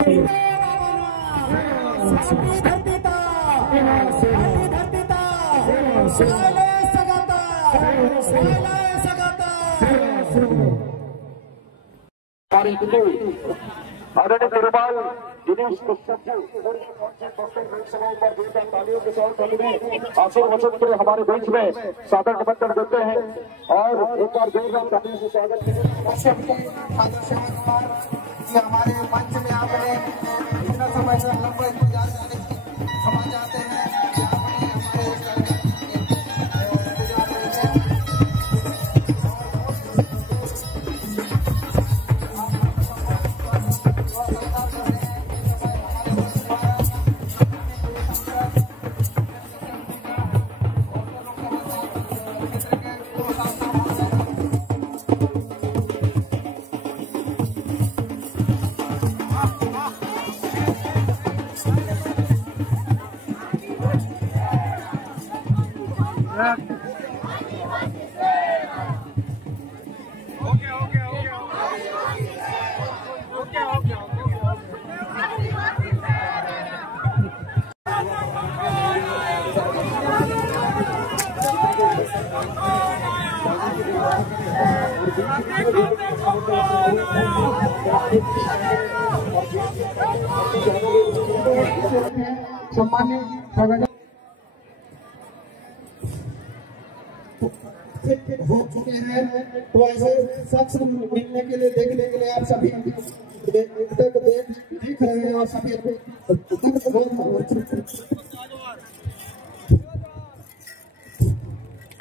आदरणीय तिरुमाल दिनेश कश्यप तालियों के साथ आशीर्वचन के हमारे बीच में सादर निमंत्रण देते हैं और एक बार जोरदार तालियों से स्वागत हमारे मंच में आपने इतना समय से लंबा इंतजार समझ जाते हैं। हो चुके हैं, तो ऐसे शख्स मिलने के लिए, देखने के लिए आप सभी तक देख रहे हैं और सभी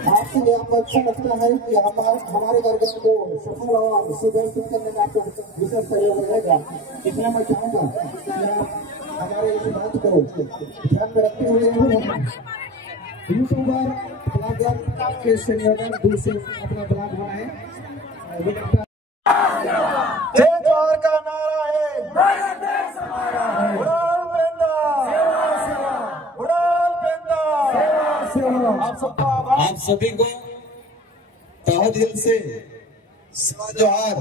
आपसे आपको अच्छा लगता है कि हमारे कार्यक्रम को सफल और सुव्यवस्थित करने में आपको विशेष सहयोग मिलेगा। इसलिए मैं चाहूँगा कि आप हमारे इस बात को ध्यान में रखते हुए यूट्यूबर ब्लॉगर के संयोजन दूर से अपना ब्लॉग बनाए। जय जोहर का नारा है, आप सभी को तहे दिल से जोहार।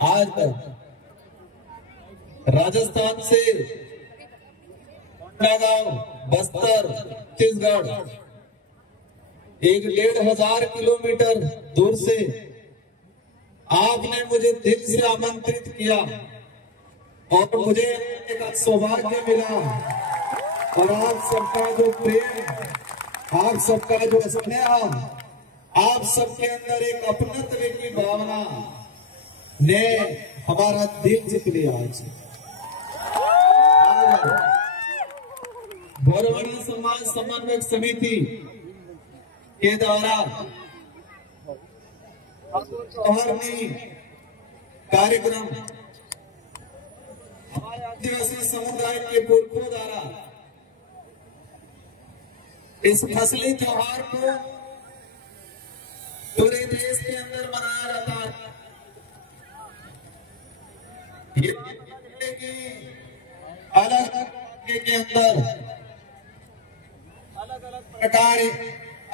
आज राजस्थान से गांव बस्तर छत्तीसगढ़ 1,500 किलोमीटर दूर से आपने मुझे दिल से आमंत्रित किया और मुझे एक सौभाग्य मिला। और आप सबका जो प्रेम, आप सबका जो स्नेह, आप सबके अंदर एक अपनत्व की भावना ने हमारा दिल जीत लिया। गौरवणी समाज समन्वय समिति के द्वारा कार्यक्रम हमारे आदिवासी समुदाय के पुरखों द्वारा इस फसली त्योहार को पूरे देश के अंदर मनाया जाता है। ये अलग के अंदर अलग अलग प्रकार,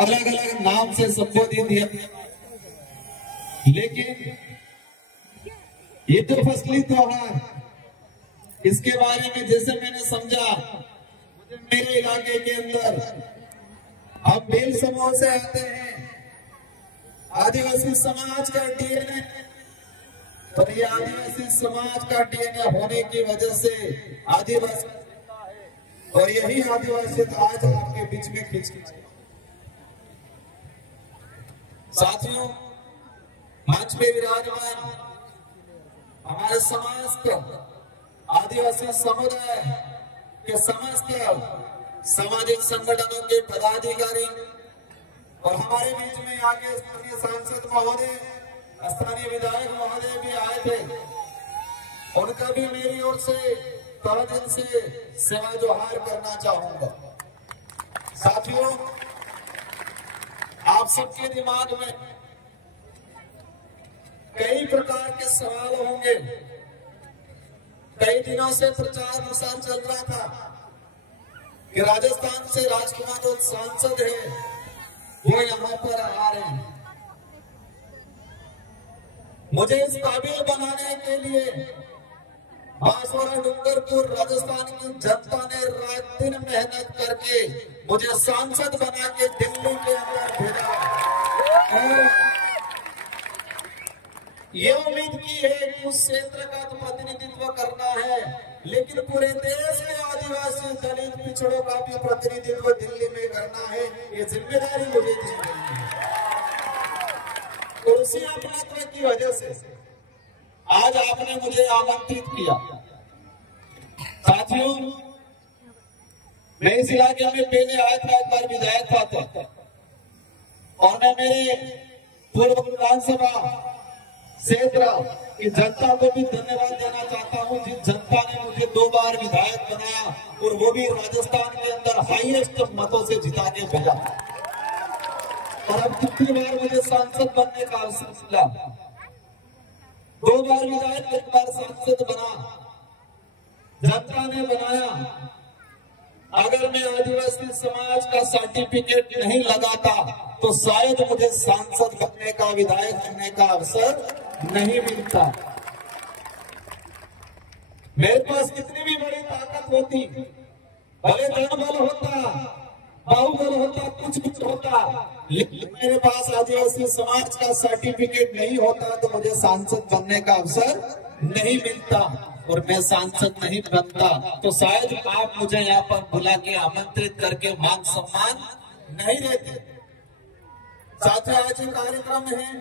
अलग अलग नाम से संबोधित है, लेकिन ये तो फसली त्योहार, इसके बारे में जैसे मैंने समझा, मेरे इलाके के अंदर हम बेल समूह से आते हैं, आदिवासी समाज का डीएनए, और ये आदिवासी समाज का डीएनए होने की वजह से आदिवासी, और यही आदिवासी आज आपके बीच में खिंच साथियों, मंच पे विराजमान हमारे समाज का आदिवासी समुदाय के समस्त सामाजिक संगठनों के पदाधिकारी और हमारे बीच में आगे स्थानीय सांसद महोदय, स्थानीय विधायक महोदय भी आए थे। उनका भी मेरी ओर से तहे दिल से सेवा जोहार करना चाहूंगा। साथियों, आप सबके दिमाग में कई प्रकार के सवाल होंगे। कई दिनों से प्रचार प्रसार चल रहा था कि राजस्थान से राजकुमार जो सांसद है वो यहाँ पर आ रहे हैं। मुझे इस काबिल बनाने के लिए बांसवाड़ा डूंगरपुर राजस्थान की जनता ने रात दिन मेहनत करके मुझे सांसद बना के दिल्ली के अंदर भेजा और ये उम्मीद की है कि उस क्षेत्र का तो प्रतिनिधित्व करना है, लेकिन पूरे देश के आदिवासी दलित पिछड़ों का भी प्रतिनिधित्व दिल्ली में करना है। ये जिम्मेदारी मुझे दी गई है। कुर्सी अपनत्व की वजह से आज आपने मुझे आमंत्रित किया। साथियों, मैं इस इलाके में पहले आया था, एक बार विधायक था और मैं मेरे पूर्व विधानसभा क्षेत्र की जनता को भी धन्यवाद देना चाहता हूं, जिस जनता ने मुझे 2 बार विधायक बनाया और वो भी राजस्थान के अंदर हाईएस्ट मतों से जिता के भेजा। और अब कितनी बार मुझे सांसद बनने का अवसर मिला, 2 बार विधायक, 1 बार सांसद बना, जनता ने बनाया। अगर मैं आदिवासी समाज का सर्टिफिकेट नहीं लगाता तो शायद मुझे सांसद बनने का, विधायक बनने का अवसर नहीं मिलता। मेरे पास कितनी भी बड़ी ताकत होती, भले धन बल होता, बाहुबल होता, कुछ होता, लेकिन मेरे पास आदिवासी समाज का सर्टिफिकेट नहीं होता तो मुझे सांसद बनने का अवसर नहीं मिलता और मैं सांसद नहीं बनता तो शायद आप मुझे यहाँ पर बुला के आमंत्रित करके मान सम्मान नहीं देते। साथियों, आज ये कार्यक्रम है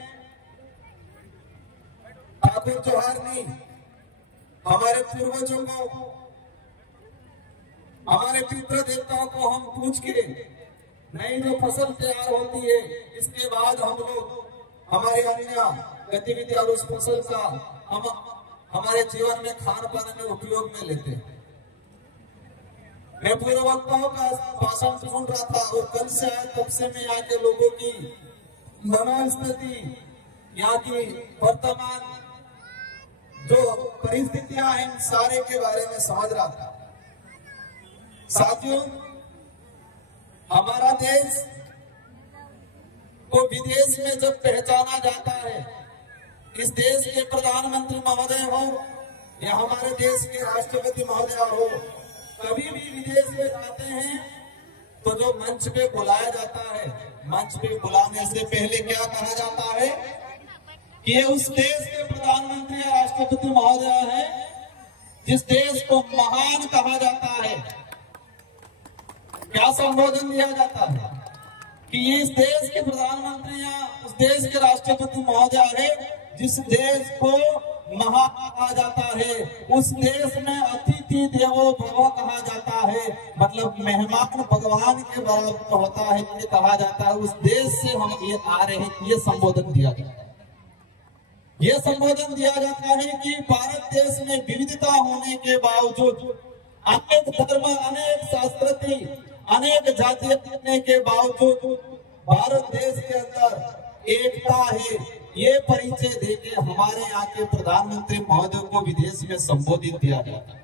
ठाकुर चौहारनी हमारे पूर्वजों को, हमारे पितृ देवताओं को हम पूछ के नई जो फसल तैयार होती है, इसके बाद हम लोग हमारे अन्य गतिविधि और उस फसल का हम हमारे जीवन में खान पान में उपयोग में लेते हैं। मैं पूर्व वक्ताओं का भाषण सुन रहा था और कल से आए तब से मैं यहाँ के लोगों की मनोस्थिति, यहाँ की वर्तमान जो परिस्थितियां हैं, सारे के बारे में समझ रहा था। साथियों, हमारा देश को विदेश में जब पहचाना जाता है, इस देश के प्रधानमंत्री महोदय हो या हमारे देश के राष्ट्रपति महोदय हो, कभी भी विदेश में जाते हैं तो जो मंच पे बुलाया जाता है, मंच पे बुलाने से पहले क्या कहा जाता है कि ये उस देश के प्रधानमंत्री या राष्ट्रपति महोदय है जिस देश को महान कहा जाता है। क्या संबोधन दिया जाता है कि ये इस देश के प्रधानमंत्री या उस देश के राष्ट्रपति महोदय है जिस देश को महान कहा जाता है, उस देश में अतिथि देवो भव कहा जाता है, मतलब मेहमान भगवान के बराबर होता है, ये कहा जाता है। उस देश से हम ये आ रहे हैं, ये संबोधन दिया जाता है। ये संबोधन दिया जाता है कि भारत देश में विविधता होने के बावजूद, अनेक धर्म, अनेक संस्कृति, अनेक जातियां होने के बावजूद भारत देश के अंदर एकता है, ये परिचय देके हमारे यहाँ के प्रधानमंत्री महोदय को विदेश में संबोधित किया जाता है।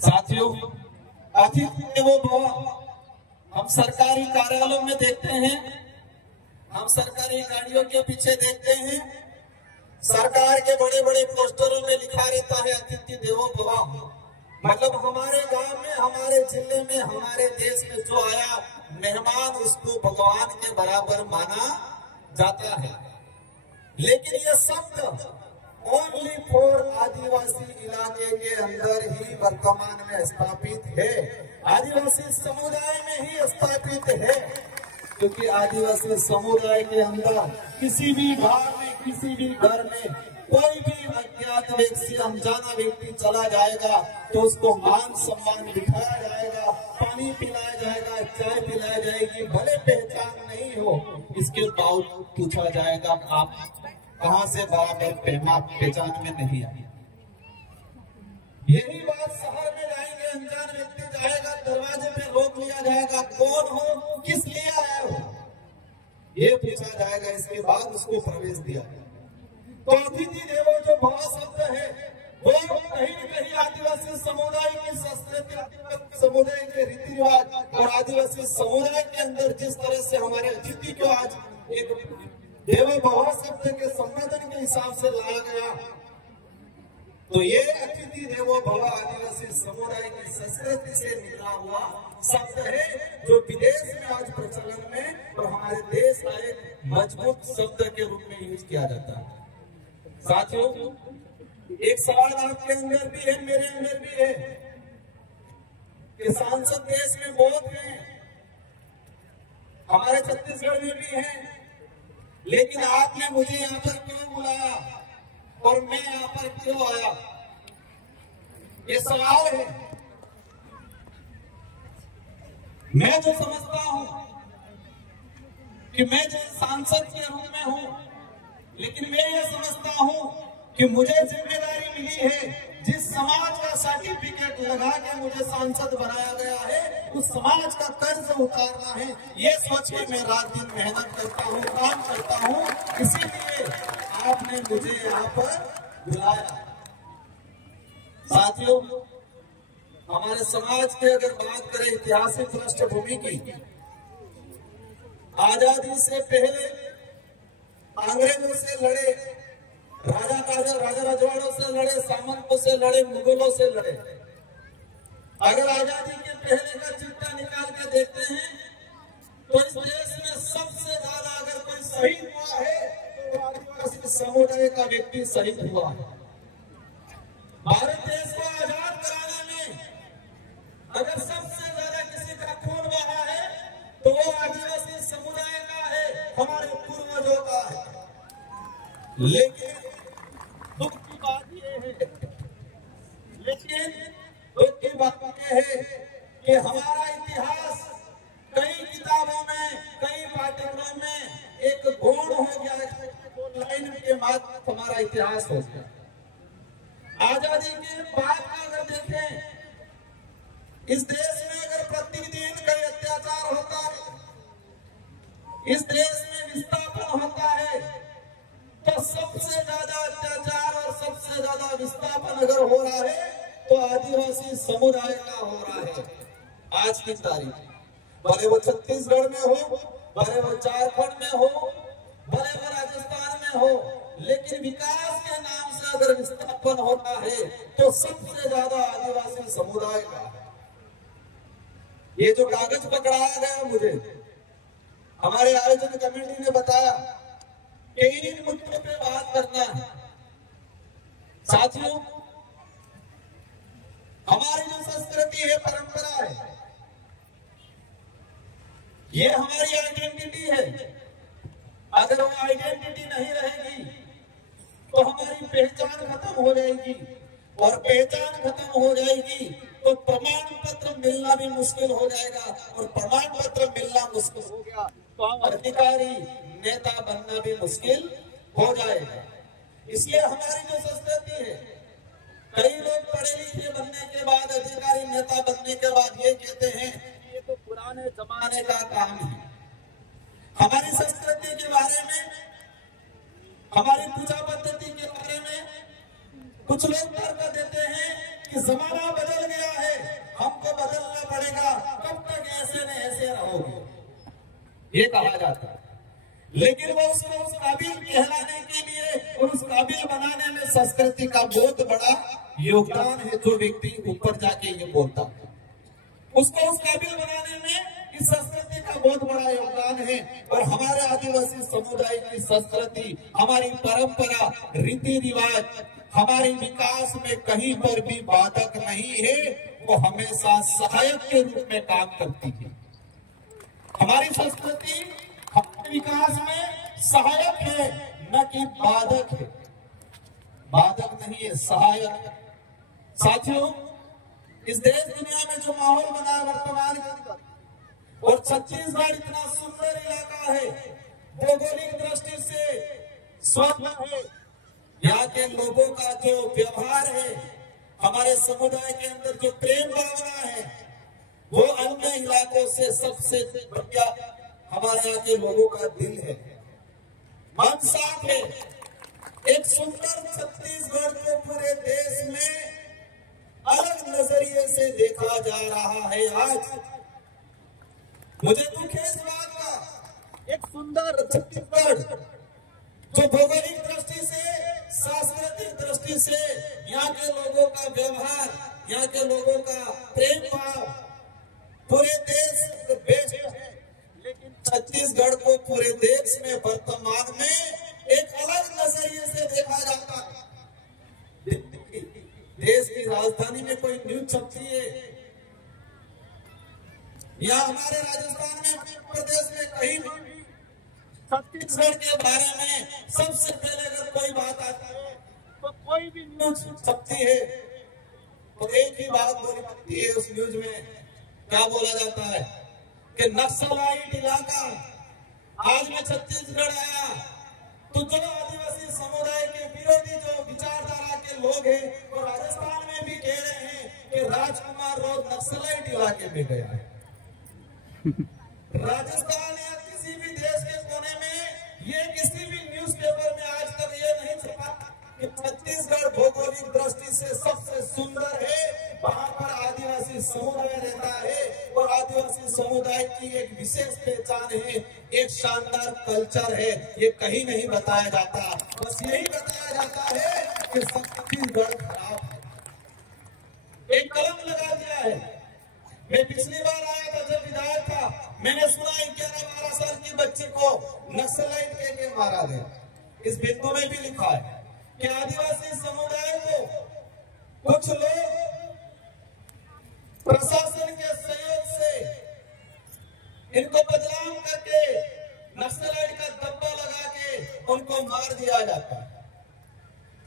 साथियों, अतिथि देवो भव हम सरकारी कार्यालयों में देखते हैं, हम सरकारी गाड़ियों के पीछे देखते हैं, सरकार के बड़े बड़े पोस्टरों में लिखा रहता है अतिथि देवो भव। मतलब हमारे गांव में, हमारे जिले में, हमारे देश में जो आया मेहमान, उसको भगवान के बराबर माना जाता है। लेकिन ये शब्द ओनली फॉर आदिवासी इलाके के अंदर ही वर्तमान में स्थापित है, आदिवासी समुदाय में ही स्थापित है, क्योंकि आदिवासी समुदाय के अंदर किसी भी भाग में, किसी भी घर में कोई भी अज्ञात व्यक्ति, अनजाना व्यक्ति चला जाएगा तो उसको मान सम्मान दिखाया जाएगा, पानी पिलाया जाएगा, चाय पिलाई जाएगी, भले पहचान नहीं हो, इसके बावजूद पूछा जाएगा आप कहां से बराबर पहचान में नहीं आई। यही बात शहर में जाएंगे, अनजान व्यक्ति जाएगा, दरवाजे पे रोक लिया जाएगा, कौन हो, किस लिए आए हो, ये पूछा जाएगा, इसके बाद उसको प्रवेश दिया जाएगा। तो अतिथि देवो जो भव शब्द है वो कहीं न कहीं आदिवासी समुदाय की संस्कृति, समुदाय के रीति रिवाज और आदिवासी समुदाय के अंदर जिस तरह से हमारे अतिथि को आज एक देवो भव शब्द के संबोधन के हिसाब से लाया गया, तो ये अतिथि देवो भव आदिवासी समुदाय की संस्कृति से निकला हुआ शब्द है, जो विदेश में आज प्रचलन में और हमारे देश का एक मजबूत शब्द के रूप में यूज किया जाता है। साथियों, एक सवाल आपके अंदर भी है, मेरे अंदर भी है कि सांसद देश में बहुत हैं, हमारे छत्तीसगढ़ में भी हैं, लेकिन आपने मुझे यहाँ पर क्यों बुलाया और मैं यहाँ पर क्यों आया, ये सवाल है। मैं जो समझता हूं कि मैं जो सांसद के रूप में हूं, लेकिन मैं ये समझता हूं कि मुझे जिम्मेदारी मिली है, जिस समाज का सर्टिफिकेट लगा के मुझे सांसद बनाया गया है, उस समाज का कर्ज उतारना है। ये सोच के मैं रात दिन मेहनत करता हूँ, काम करता हूँ, इसीलिए आपने मुझे यहाँ पर बुलाया। साथियों, हमारे समाज की अगर बात करें ऐतिहासिक पृष्ठभूमि की, आजादी से पहले अंग्रेजों से लड़े, राजा रजवाड़ों से लड़े, सामंतों से लड़े, मुगलों से लड़े। अगर आजादी के पहले का चिट्ठा निकाल के देखते हैं तो इस देश में सबसे ज्यादा अगर कोई शहीद हुआ है तो आदिवासी समुदाय का व्यक्ति शहीद हुआ है। भारत देश को आजाद कराने में अगर सबसे ज्यादा किसी का खून बहा है तो वो आदिवासी समुदाय का है, हमारे पूर्वजों का है। लेकिन दुख की बात यह है, कि हमारा इतिहास कई किताबों में, कई पाठ्यक्रम में एक गौण हो गया है, तो लाइन के बाद हमारा इतिहास हो गया। आजादी के बाद का अगर देखें, इस देश में अगर प्रतिदिन कई अत्याचार होता है, इस देश में विस्थापन होता है, तो सबसे ज्यादा अत्याचार और सबसे ज्यादा विस्थापन अगर हो रहा है तो आदिवासी समुदाय का हो रहा है। आज की तारीख, भले वो छत्तीसगढ़ में हो, भले वो झारखंड में हो, भले वो राजस्थान में हो, लेकिन विकास के नाम से अगर विस्थापन होता है तो सबसे ज्यादा आदिवासी समुदाय का। ये जो कागज पकड़ाया गया मुझे, हमारे आयोजन कमेटी ने बताया कि इन मुद्दों पे बात करना है। साथियों, हमारी जो संस्कृति है, परंपरा है, ये हमारी आइडेंटिटी है। अगर वो आइडेंटिटी नहीं रहेगी तो हमारी पहचान खत्म हो जाएगी, और पहचान खत्म हो जाएगी तो प्रमाण पत्र मिलना भी मुश्किल हो जाएगा, और प्रमाण पत्र मिलना मुश्किल हो गया तो हम अधिकारी नेता बनना भी मुश्किल हो जाएगा। इसलिए हमारी जो संस्कृति है, कई लोग पढ़े लिखे बनने के बाद, अधिकारी नेता बनने के बाद ये कहते हैं कि ये तो पुराने जमाने का काम है। हमारी संस्कृति के बारे में, हमारी पूजा पद्धति के बारे में कुछ लोग तर्क देते हैं कि जमाना बदल गया है, हमको बदलना पड़ेगा, कब तक ऐसे न ऐसे रहोगे, ये कहा जाता है। लेकिन वो उसको उस काबिल कहलाने के लिए और उस काबिल बनाने में संस्कृति का बहुत बड़ा योगदान है। जो व्यक्ति ऊपर जाके ये बोलता है, उसको उस काबिल बनाने में इस संस्कृति का बहुत बड़ा योगदान है। और हमारे आदिवासी समुदाय की संस्कृति, हमारी परंपरा, रीति रिवाज हमारे विकास में कहीं पर भी बाधक नहीं है, वो हमेशा सहायक के रूप में काम करती है। हमारी संस्कृति हमारे विकास में सहायक है, न कि बाधक है। बाधक नहीं है, सहायक। साथियों, इस देश दुनिया में जो माहौल बना है वर्तमान के अंदर, और छत्तीसगढ़ इतना सुंदर इलाका है, भौगोलिक दृष्टि से स्वप्न है, यहाँ के लोगों का जो व्यवहार है, हमारे समुदाय के अंदर जो प्रेम भावना है, वो अन्य इलाकों से सबसे बढ़िया हमारे यहाँ के लोगों का दिल है, मन साफ है। एक सुंदर छत्तीसगढ़ को पूरे देश में अलग नजरिए से देखा जा रहा है। आज मुझे दुख है इस बात का, एक सुंदर छत्तीसगढ़ जो भौगोलिक दृष्टि से सांस्कृतिक दृष्टि से यहाँ के लोगों का व्यवहार, यहाँ के लोगों का प्रेम भाव पूरे देश में बेस्ट है, लेकिन छत्तीसगढ़ को पूरे देश में वर्तमान में एक अलग नजरिए से देखा जाता है। देश की राजधानी में कोई न्यूज छपती है, या हमारे राजस्थान में, उत्तर प्रदेश में कहीं भी छत्तीसगढ़ के बारे में सबसे पहले अगर कोई बात आती है तो कोई भी न्यूज छपती है तो एक ही बात बोली जाती है उस न्यूज में। क्या बोला जाता है कि नक्सलाइट इलाका आज मैं छत्तीसगढ़ आया तो जो आदिवासी समुदाय के विरोधी जो विचारधारा के लोग हैं वो राजस्थान में भी कह रहे हैं कि राजकुमार राव नक्सलाइट इलाके में गया है। राजस्थान या किसी भी देश के कोने में ये किसी भी न्यूज़पेपर में आज तक ये नहीं छपा कि छत्तीसगढ़ भौगोलिक दृष्टि से सबसे सुंदर है, वहां पर आदिवासी समुदाय रहता है और आदिवासी समुदाय की एक विशेष पहचान है, एक शानदार कल्चर है। ये कहीं नहीं बताया जाता, बस यही बताया जाता है कि छत्तीसगढ़ खराब है। एक कलम लगा दिया है। मैं पिछली बार आया था जब विधायक था, मैंने सुना 11-12 साल की बच्ची को नक्सलाइट कह के मारा गया। इस बिंदु में भी लिखा है कि आदिवासी समुदाय को कुछ लोग प्रशासन के सहयोग से इनको बदनाम करके नक्सलाइट का धब्बा लगा के उनको मार दिया जाता है।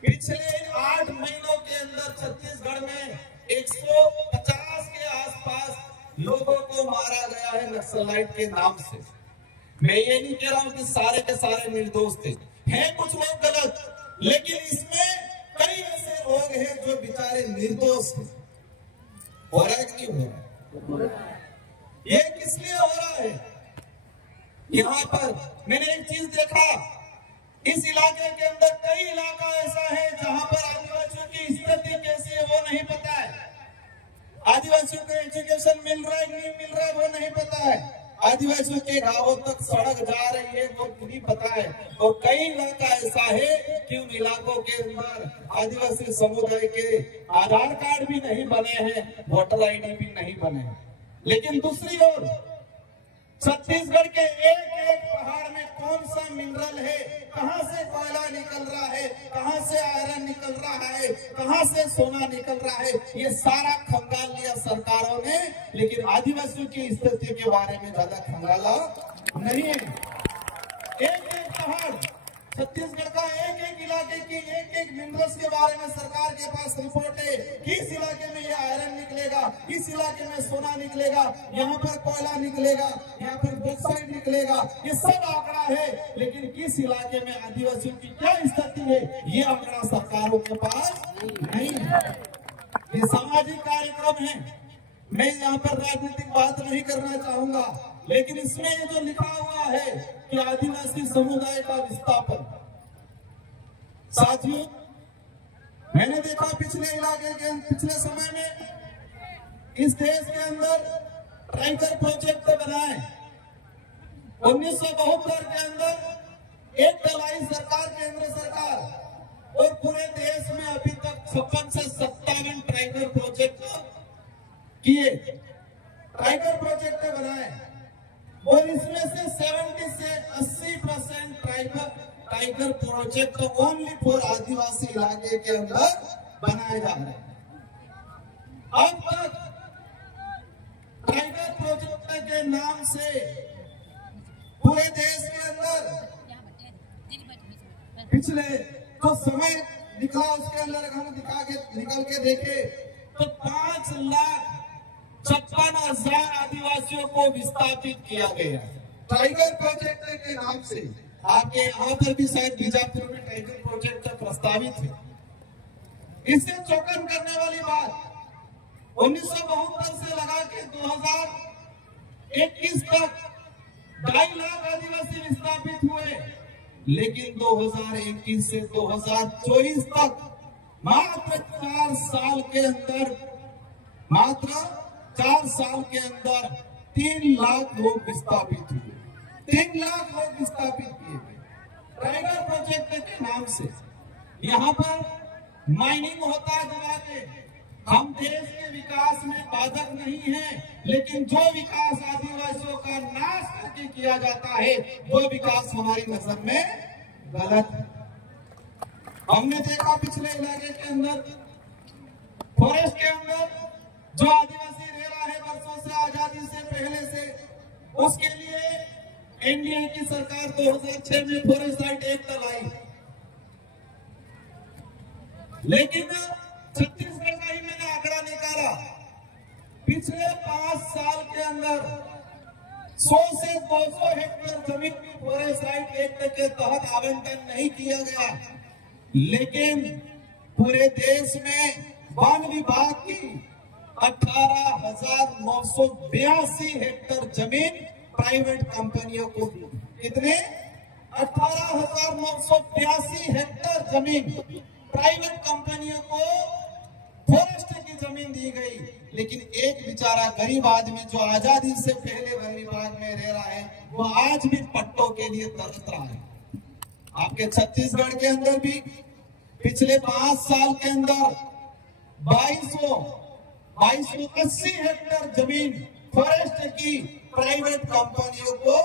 पिछले 8 महीनों के अंदर छत्तीसगढ़ में 150 के आसपास लोगों को मारा गया है नक्सलाइट के नाम से। मैं ये नहीं कह रहा हूं कि सारे के सारे निर्दोष थे, हैं कुछ लोग गलत, लेकिन इसमें कई ऐसे लोग हैं जो बेचारे निर्दोष हैं। हो रहा है कि नहीं हो रहा है? ये किस लिए हो रहा है? यहाँ पर मैंने एक चीज देखा, इस इलाके के अंदर कई इलाका ऐसा है जहां पर आदिवासियों की स्थिति कैसी है वो नहीं पता है। आदिवासियों को एजुकेशन मिल रहा है नहीं मिल रहा है वो नहीं पता है। आदिवासियों के गांवों तक सड़क जा रही है वो नहीं पता है। और कई इलाका ऐसा है कि उन इलाकों के अंदर आदिवासी समुदाय के आधार कार्ड भी नहीं बने हैं, वोटर आईडी भी नहीं बने हैं। लेकिन दूसरी ओर छत्तीसगढ़ के एक एक पहाड़ में कौन सा मिनरल है, कहां से कोयला निकल रहा है, कहां से आयरन निकल रहा है, कहां से सोना निकल रहा है, ये सारा खंगाल लिया सरकारों ने, लेकिन आदिवासियों की स्थिति के बारे में ज्यादा खंगाला नहीं है। एक एक पहाड़, छत्तीसगढ़ का एक एक इलाके की एक एक मिनरल्स के बारे में सरकार के पास रिपोर्ट है कि इस इलाके में ये आयरन निकलेगा, इस इलाके में सोना निकलेगा, यहाँ पर कोयला निकलेगा, यहाँ पर बॉक्साइट निकलेगा, ये सब आंकड़ा है। लेकिन किस इलाके में आदिवासियों की क्या स्थिति है ये आंकड़ा सरकारों के पास नहीं है। ये सामाजिक कार्यक्रम है, मैं यहाँ पर राजनीतिक बात नहीं करना चाहूंगा, लेकिन इसमें ये जो लिखा हुआ है कि आदिवासी समुदाय का विस्थापन, साथियों मैंने देखा पिछले समय में इस देश के अंदर ट्राइगर प्रोजेक्ट बनाए। 1972 के अंदर एक दलाई सरकार, केंद्र सरकार, और पूरे देश में अभी तक 56 से 57 ट्राइगर प्रोजेक्ट किए, ट्राइगर प्रोजेक्ट बनाए, और इसमें से 70 से 80% टाइगर प्रोजेक्ट ओनली फॉर आदिवासी इलाके के अंदर बनाए जा रहे हैं। अब तक टाइगर प्रोजेक्ट के नाम से पूरे देश के अंदर पिछले जो समय निकला उसके अंदर हम निकल के देखे तो 5,56,000 आदिवासियों को विस्थापित किया गया टाइगर प्रोजेक्ट के नाम से। आपके यहाँ पर भी शायद बीजापुर में टाइगर प्रोजेक्ट प्रस्तावित है। इससे चौंकन करने वाली बात, 1972 से लगा के 2021 तक 2.5 लाख आदिवासी विस्थापित हुए, लेकिन 2021 से 2024 तक मात्र 4 साल के अंदर 3 लाख लोग विस्थापित हुए, 3 लाख लोग विस्थापित किए गए टाइगर प्रोजेक्ट के नाम से। यहाँ पर माइनिंग होता है दबा के। हम देश के विकास में बाधक नहीं है, लेकिन जो विकास आदिवासियों का नाश करके किया जाता है वो विकास हमारी नजर में गलत है। हमने देखा पिछले इलाके के अंदर, फॉरेस्ट के अंदर जो आदिवासी रह रहा है वर्षों से, आजादी से पहले से, उसके लिए एनडीए की सरकार 2006 में फॉरेस्ट राइट एक्ट लाई। लेकिन छत्तीसगढ़ का ही मैंने आंकड़ा निकाला, पिछले 5 साल के अंदर 100 से 200 हेक्टेयर जमीन भी फॉरेस्ट राइट एक्ट के तहत आवंटन नहीं किया गया। लेकिन पूरे देश में वन विभाग की 18,982 हेक्टेयर जमीन प्राइवेट कंपनियों को दी। कितने? 18,982 हेक्टेयर जमीन प्राइवेट कंपनियों को फॉरेस्ट की जमीन दी गई। लेकिन एक बेचारा गरीब आदमी जो आजादी से पहले वन विभाग में रह रहा है, वो आज भी पट्टों के लिए तरस रहा है। आपके छत्तीसगढ़ के अंदर भी पिछले 5 साल के अंदर 2280 हेक्टेयर जमीन फॉरेस्ट की प्राइवेट कंपनियों को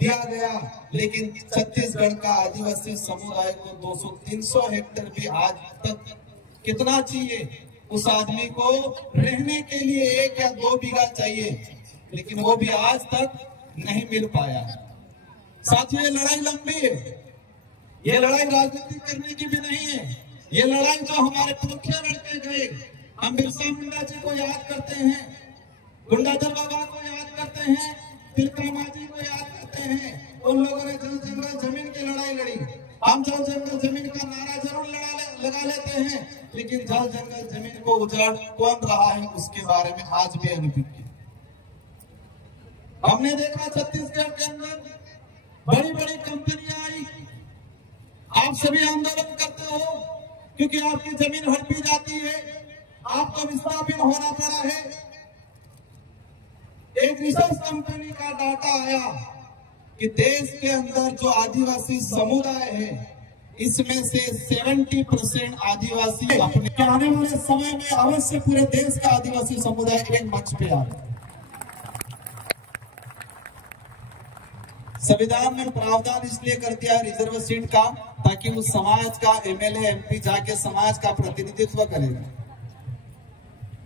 दिया गया। लेकिन छत्तीसगढ़ का आदिवासी समुदाय को 200-300 हेक्टेयर भी आज तक कितना चाहिए? उस आदमी को रहने के लिए 1 या 2 बीघा चाहिए, लेकिन वो भी आज तक नहीं मिल पाया। साथियों, ये लड़ाई लंबी है, ये लड़ाई राजनीति करने की भी नहीं है। ये लड़ाई जो हमारे पुरखे लड़के गए, हम बिरसा मुंडा जी को याद करते हैं, गुंडाधर बाबा को याद करते हैं, तिलका मांझी को याद करते हैं। उन लोगों ने जल जंगल जमीन की लड़ाई लड़ी। हम जल जंगल जमीन का नारा जरूर लगा लेते हैं, लेकिन जल जंगल जमीन को उजाड़ कौन रहा है उसके बारे में आज भी अनभिज्ञ। हमने देखा छत्तीसगढ़ के अंदर बड़ी बड़ी कंपनियां आई, आप सभी आंदोलन करते हो क्योंकि आपकी जमीन हड़पी जाती है, आपको विस्थापित होना पड़ा है। एक रिसर्च कंपनी का डाटा आया कि देश के अंदर जो आदिवासी समुदाय है, इसमें से 70% आदिवासी अपने आने वाले समय में अवश्य पूरे देश का आदिवासी समुदाय एक मंच पे आ रहा है। संविधान में प्रावधान इसलिए कर दिया है रिजर्व सीट का, ताकि उस समाज का एमएलए एमपी जाके समाज का प्रतिनिधित्व करेगा।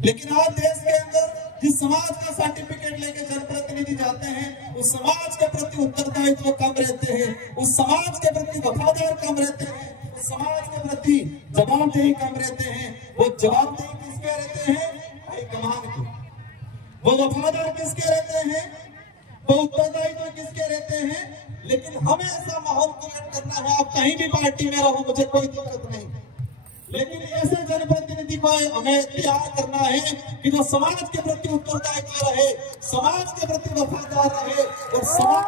लेकिन आज देश के अंदर जिस समाज का सर्टिफिकेट लेके जनप्रतिनिधि जाते हैं, उस समाज के प्रति उत्तरदायित्व कम रहते हैं, उस समाज के प्रति वफादार कम रहते हैं, उस समाज के प्रति जवाबदेही कम रहते हैं। वो जवाबदेही किसके रहते हैं? हाईकमान की। वो वफादार किसके रहते हैं? वो उत्तरदायित्व किसके रहते हैं? लेकिन हमें ऐसा माहौल क्रिएट करना है, आप कहीं भी पार्टी में रहो, मुझे कोई दिक्कत नहीं, लेकिन ऐसे जनप्रतिनिधि को हमें तैयार करना है कि जो समाज के प्रति उत्तरदायित्व रहे, समाज के प्रति वफादार रहे और समाज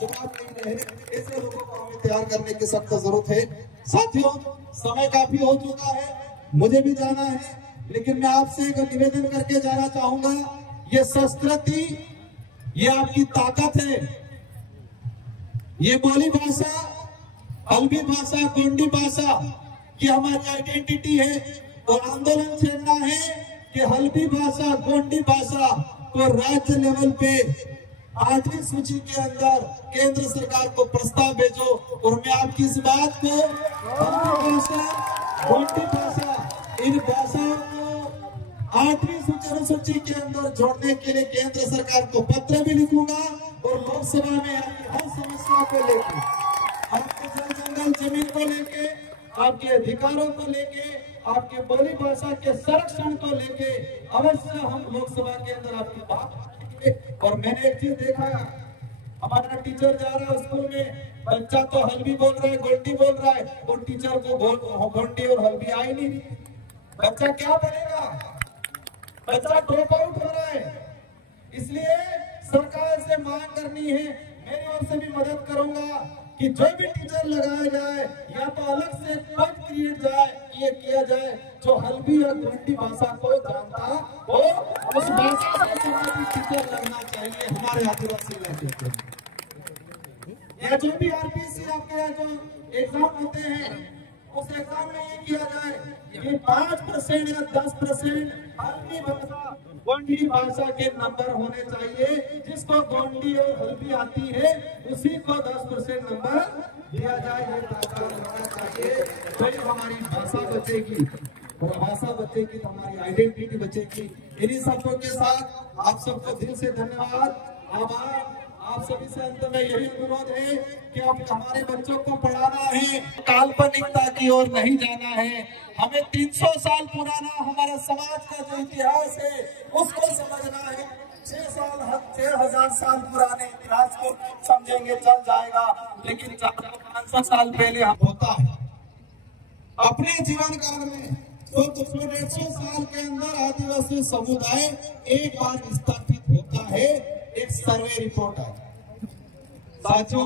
जवाब नहीं रहे। ऐसे लोगों को हमें तैयार करने की सख्त जरूरत है। साथियों, समय काफी हो चुका है, मुझे भी जाना है, लेकिन मैं आपसे एक निवेदन करके जाना चाहूंगा। ये संस्कृति, ये आपकी ताकत है, ये बोली भाषा, हल्बी भाषा, गोंडी भाषा, ये हमारी आइडेंटिटी है। और आंदोलन छेड़ना है कि हल्बी भाषा, गोंडी भाषा को राज्य लेवल पे 8वीं सूची के अंदर केंद्र सरकार को प्रस्ताव भेजो। और मैं आपकी इस बात को, हल्बी भाषा, गोंडी भाषा, इन भाषाओं को 8वीं सूची के अंदर जोड़ने के लिए केंद्र सरकार को पत्र भी लिखूंगा। और लोकसभा में आपकी हर समस्या को लेकर, आपके जल जंगल जमीन को लेके, आपके अधिकारों को लेके, आपके बोली भाषा के संरक्षण को लेके अवश्य हम लोकसभा के अंदर आपकी बात रखेंगे। और मैंने एक चीज देखा, हमारा टीचर जा रहा है स्कूल में, बच्चा तो हल्बी बोल रहा है, गोंडी बोल रहा है, और टीचर को गोंडी और हल्बी आई नहीं। बच्चा क्या पढ़ेगा? बच्चा ड्रॉप आउट हो रहा है। इसलिए सरकार से मांग करनी है, मेरी ओर से भी मदद करूंगा कि जो भी टीचर लगाया जाए, या तो अलग से पद किया जाए जो हल्बी और गोंडी भाषा को जानता हो, उस भाषा से संबंधित टीचर लगना चाहिए हमारे आदिवासी इलाके के। या जो भी आरपीसी आपके यहाँ जो एग्जाम होते हैं, उस एग्जाम में ये किया जाए कि 5% या 10% हल्बी भाषा गोंडी भाषा के नंबर होने चाहिए। जिसको गोंडी और हल्बी आती है उसी को 10% नंबर दिया जाए। ये प्रावधान होना चाहिए, तो हमारी भाषा बचेगी और भाषा बचेगी तो हमारी आइडेंटिटी बचेगी। इन्हीं शब्दों के साथ आप सबको दिल से धन्यवाद, आभार। आप सभी से अंत में यही अनुरोध है कि अब हमारे बच्चों को पढ़ाना है, काल्पनिकता की ओर नहीं जाना है। हमें 300 साल पुराना हमारा समाज का जो इतिहास है उसको समझना है। 6,000 साल पुराने इतिहास को समझेंगे चल जाएगा, लेकिन 500 साल पहले हम होता है अपने जीवन काल में तो 150 साल के अंदर आदिवासी समुदाय एक बार स्थापित होता है। एक सर्वे रिपोर्ट है। साथियों,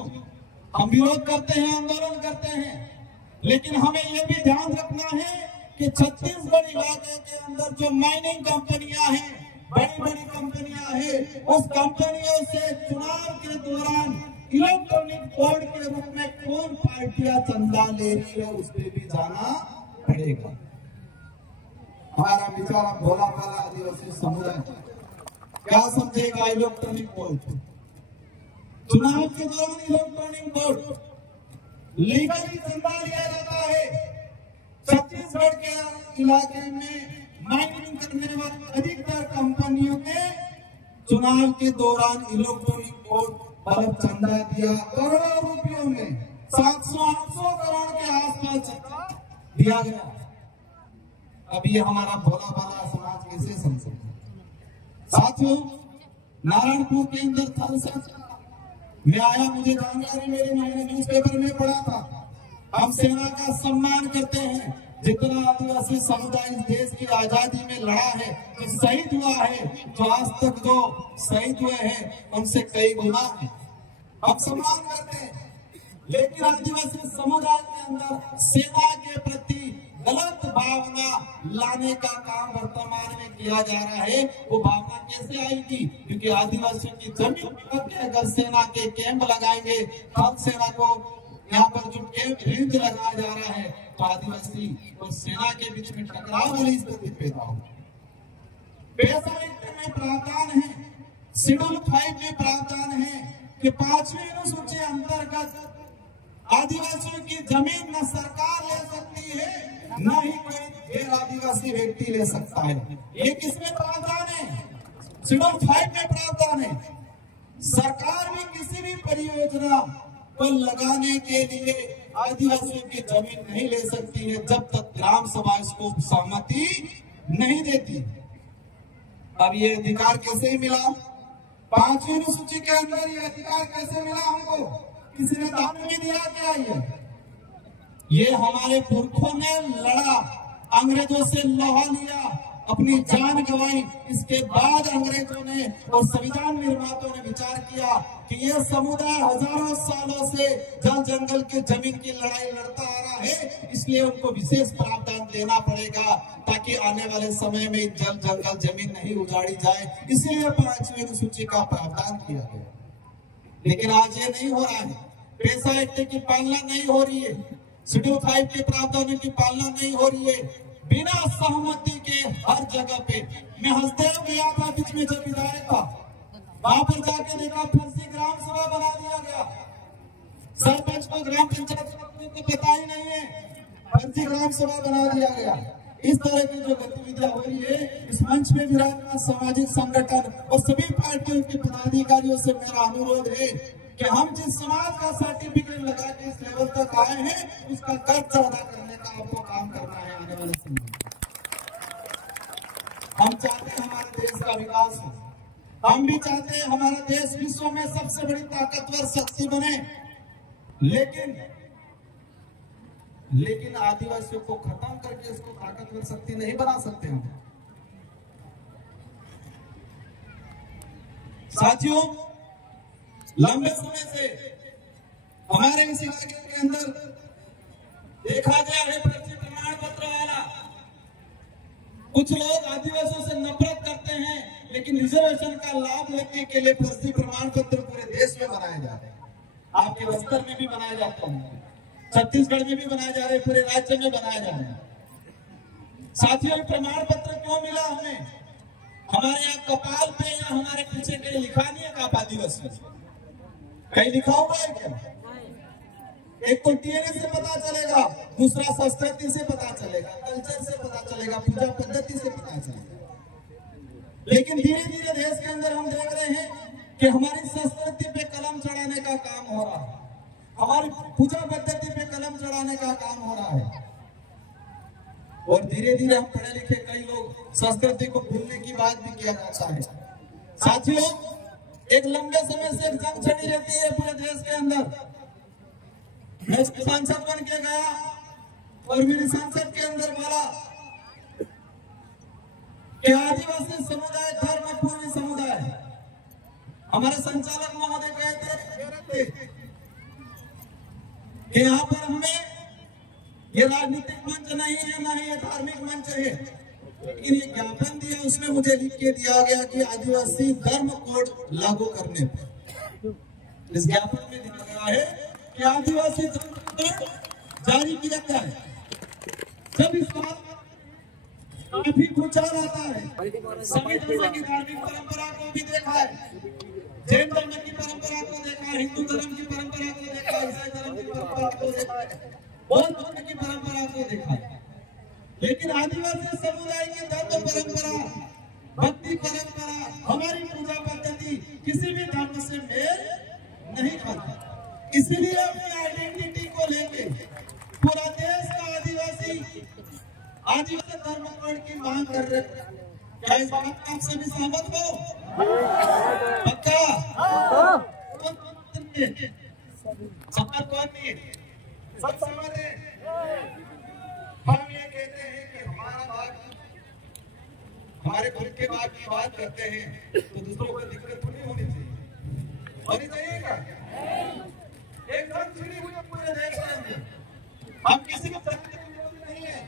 हम विरोध करते हैं, आंदोलन करते हैं, लेकिन हमें यह भी ध्यान रखना है कि छत्तीसगढ़ इलाके के अंदर जो माइनिंग कंपनियां हैं, बड़ी बड़ी कंपनियां हैं, उस कंपनियों से चुनाव के दौरान इलेक्ट्रॉनिक बोर्ड के रूप में कौन पार्टियां चंदा ले रही है उस पर भी जाना पड़ेगा। हमारा बेचारा भोला भाला आदिवासी समुदाय क्या समझेगा इलेक्ट्रॉनिक बोर्ड? चुनाव के दौरान इलेक्ट्रॉनिक बोर्ड लीगली चंदा लिया जाता है। छत्तीसगढ़ के इलाके में माइनिंग करने वाली अधिकतर कंपनियों ने चुनाव के दौरान इलेक्ट्रॉनिक बोर्ड पर चंदा दिया। करोड़ों रुपयों में 700-800 करोड़ के आसपास चंदा दिया गया। अब ये हमारा भोला भाला समाज कैसे समझे? साथियों, नारायणपुर के अंदर थल में आया, मुझे जानकारी मेरी मैंने न्यूज़पेपर में पढ़ा था। हम सेना का सम्मान करते हैं। जितना आदिवासी समुदाय इस देश की आजादी में लड़ा है, जो शहीद हुआ है, जो आज तक जो शहीद हुए हैं उनसे कई गुना है, हम सम्मान करते हैं। लेकिन आदिवासी समुदाय के अंदर सेना के प्रति गलत भावना लाने का काम वर्तमान में किया जा रहा है। वो भावना कैसे आएगी? क्योंकि आदिवासियों की जमीन पर अगर सेना के कैंप लगाएंगे, थल सेना को यहाँ पर जो कैंप रेंज लगाया जा रहा है, तो आदिवासी और सेना के बीच में टकराव वाली स्थिति पैदा होगी। पैसा में प्रावधान है, शेड्यूल 5 में प्रावधान है कि 5वीं अनुसूची अंतर्गत आदिवासियों की जमीन न सरकार ले सकती है, न ही कोई गैर आदिवासी व्यक्ति ले सकता है। ये किसमें प्रावधान है? शेड्यूल 5 में प्रावधान है। सरकार भी किसी भी परियोजना को लगाने के लिए आदिवासियों की जमीन नहीं ले सकती है जब तक ग्राम सभा इसको सहमति नहीं देती। अब ये अधिकार कैसे मिला? 5वीं अनुसूची के अंदर ये अधिकार कैसे मिला हमको? किसी ने दान में दिया क्या? ये हमारे पुरखों ने लड़ा, अंग्रेजों से लोहा लिया, अपनी जान गंवाई। इसके बाद अंग्रेजों ने और संविधान निर्माताओं ने विचार किया कि ये समुदाय हजारों सालों से जल जंगल के जमीन की लड़ाई लड़ता आ रहा है, इसलिए उनको विशेष प्रावधान देना पड़ेगा ताकि आने वाले समय में जल जंगल जमीन नहीं उजाड़ी जाए। इसलिए 5वीं अनुसूची का प्रावधान किया गया। लेकिन आज ये नहीं हो रहा है। पैसा एक्ट की पालना नहीं हो रही है, शेड्यूल 5 के प्रावधानों की पालना नहीं हो रही है। बिना सहमति के हर जगह पे, मैं हंसदेव गया था बीच में जब विधायक था, वहां पर जाके देखा फर्जी ग्राम सभा बना दिया गया। सरपंच को ग्राम पंचायत को पता ही नहीं है, फर्जी ग्राम सभा बना दिया गया। इस तरह की जो गतिविधियां हो रही है, इस मंच में विराजमान सामाजिक संगठन और सभी पार्टियों के पदाधिकारियों से मेरा अनुरोध है कि हम जिस समाज का सर्टिफिकेट लगा के इस लेवल तक आए हैं, उसका कर्ज अदा करने का आपको काम करना है। आने वाले समय में हम चाहते हैं हमारे देश का विकास हो, हम भी चाहते हैं हमारा देश विश्व में सबसे बड़ी ताकतवर शक्ति बने, लेकिन आदिवासियों को खत्म करके इसको ताकतवर शक्ति नहीं बना सकते हम। साथियों, लंबे समय से हमारे इस इलाके के अंदर देखा गया है फर्जी प्रमाण पत्र वाला। कुछ लोग आदिवासियों से नफरत करते हैं, लेकिन रिजर्वेशन का लाभ लेने के लिए फर्जी प्रमाण पत्र पूरे देश में बनाए जा रहे हैं। आपके बस्तर में भी बनाए जाते हैं। छत्तीसगढ़ में भी बनाए जा रहे हैं, पूरे राज्य में बनाए जा रहे हैं। साथियों, प्रमाण पत्र क्यों मिला हमें? हमारे यहाँ कपाल पे या हमारे पीछे कहीं लिखा नहीं है का आप आदिवासी? कहीं लिखा हुआ है क्या? एक तो डीएनए से पता चलेगा, दूसरा संस्कृति से पता चलेगा, कल्चर से पता चलेगा, पूजा पद्धति से पता चलेगा। लेकिन धीरे धीरे देश के अंदर हम देख रहे हैं कि हमारी संस्कृति पे कलम चढ़ाने का काम हो रहा है, हमारी पूजा पद्धति पे कलम चढ़ाने का काम हो रहा है। और धीरे धीरे हम पढ़े लिखे कई लोग संस्कृति को भूलने की बात भी किया जाता है। साथियों, एक लंबे समय से एक जंग छड़ी रहती है पूरे देश के अंदर। मैं सांसद बन के गया और मेरी सांसद के अंदर बोला कि आदिवासी समुदाय धर्मपूर्ण समुदाय। हमारे संचालक महोदय कहते कि यहाँ पर हमें ये राजनीतिक मंच नहीं है, ना ही ये धार्मिक मंच है। लेकिन ये ज्ञापन दिया, उसमें मुझे लिख के दिया गया कि आदिवासी धर्म कोड लागू करने पर। इस ज्ञापन में दिया गया है कि आदिवासी धर्म कोड जारी किया जाए। जब इस बात काफी प्रचार आता है, सभी धर्म की धार्मिक परंपरा को भी देखा है, जैन धर्म की परंपरा को देखा है, हिंदू धर्म की परंपरा को देखा है, ईसाई धर्म की परंपरा को देखा है, बौद्ध धर्म की परंपरा को देखा है। लेकिन आदिवासी समुदाय की धर्म परंपरा, भक्ति परंपरा, हमारी पूजा पद्धति किसी भी धर्म से मेल नहीं खाती। इसलिए अपनी आइडेंटिटी को लेके पूरा देश का आदिवासी धर्म कोड की मांग कर रहे हैं। क्या इस बात में आप सभी सहमत हो? पक्का? सहमत कौन नहीं है? सब सहमत है। हम ये कहते हैं कि हमारा बात, हमारे खुद के बात की बात करते हैं तो दूसरों को दिक्कत थोड़ी होनी चाहिए। होनी चाहिए क्या? एकदम छिड़ी हुई पूरे देश के अंदर। हम किसी को नहीं है।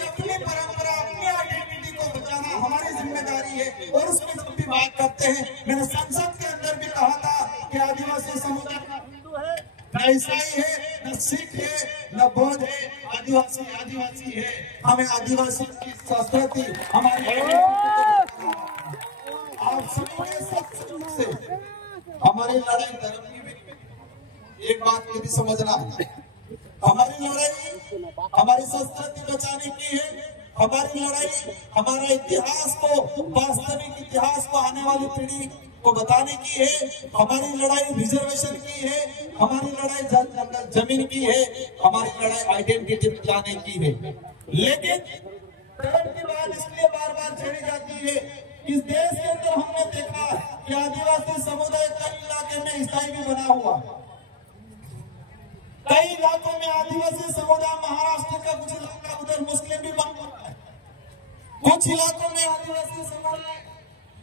अपनी परंपरा, अपनी आइडेंटिटी को बचाना हमारी जिम्मेदारी है। और उसमें जब भी बात करते हैं, मैंने संसद के अंदर भी कहा था कि आदिवासी समुदाय न हिंदू है, न ईसाई है, न सिख है, न बौद्ध है, आदिवासी आदिवासी है। हमें आदिवासी की संस्कृति, हमारी आप सभी के सच से हमारी लड़ाई धर्म की भी। एक बात ये भी समझना है, हमारी लड़ाई हमारी संस्कृति बचाने की है। हमारी लड़ाई हमारे इतिहास को, वास्तविक इतिहास को आने वाली पीढ़ी को बताने की है। हमारी लड़ाई रिजर्वेशन की है, हमारी लड़ाई जमीन की है, हमारी लड़ाई आइडेंटिटी बचाने की है। लेकिन धर्म की बात इसलिए बार बार छेड़ी जाती है। इस देश के अंदर हमने देखा कि आदिवासी समुदाय कई इलाके में ईसाई भी बना हुआ, कई इलाकों में आदिवासी समुदाय, महाराष्ट्र का कुछ इलाका उधर मुस्लिम भी बना हुआ है, कुछ इलाकों में आदिवासी समुदाय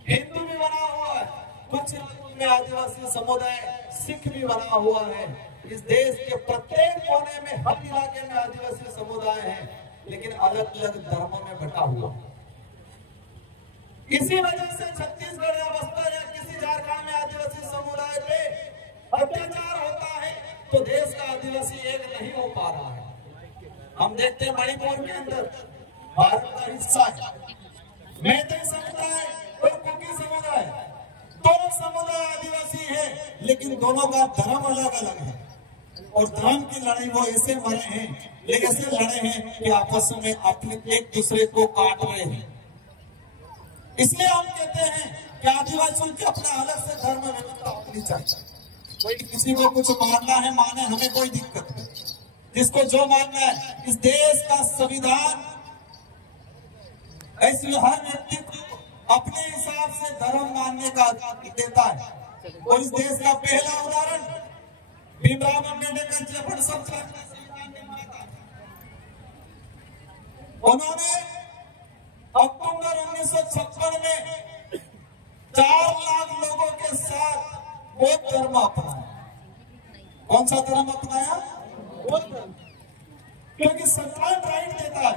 हिंदू भी बना हुआ है, कुछ इलाकों में आदिवासी समुदाय सिख भी बना हुआ है। इस देश के प्रत्येक कोने में, हर इलाके में आदिवासी समुदाय है, लेकिन अलग अलग धर्मों में बटा हुआ। इसी वजह से छत्तीसगढ़ या बस्तर या किसी झारखंड में आदिवासी समुदाय पे अत्याचार होता है तो देश का आदिवासी एक नहीं हो पा रहा है। हम देखते हैं मणिपुर के अंदर भारत का हिस्सा है, मैतेई समुदाय और कुकी समुदाय, दोनों समुदाय आदिवासी है, लेकिन दोनों का धर्म अलग अलग है। और धर्म की लड़ाई वो ऐसे मरे हैं, लेकिन ऐसे लड़े हैं कि आपस में अपने एक दूसरे को काट रहे हैं। इसलिए हम कहते हैं कि आदिवासियों की अपना अलग से धर्म व्यवस्था होनी चाहिए। कोई किसी को कुछ मानना है माने, हमें कोई दिक्कत नहीं, जिसको जो मानना है। इस देश का संविधान इसलिए हर व्यक्ति को अपने हिसाब से धर्म मानने का अधिकार देता है। और इस देश का पहला उदाहरण भीमराव अम्बेडकर जी अपन सब उन्होंने अक्टूबर 1956 में 4 लाख लोगों के साथ बौद्ध धर्म अपनाया। कौन सा धर्म अपनाया? बौद्ध धर्म। क्योंकि संविधान राइट देता है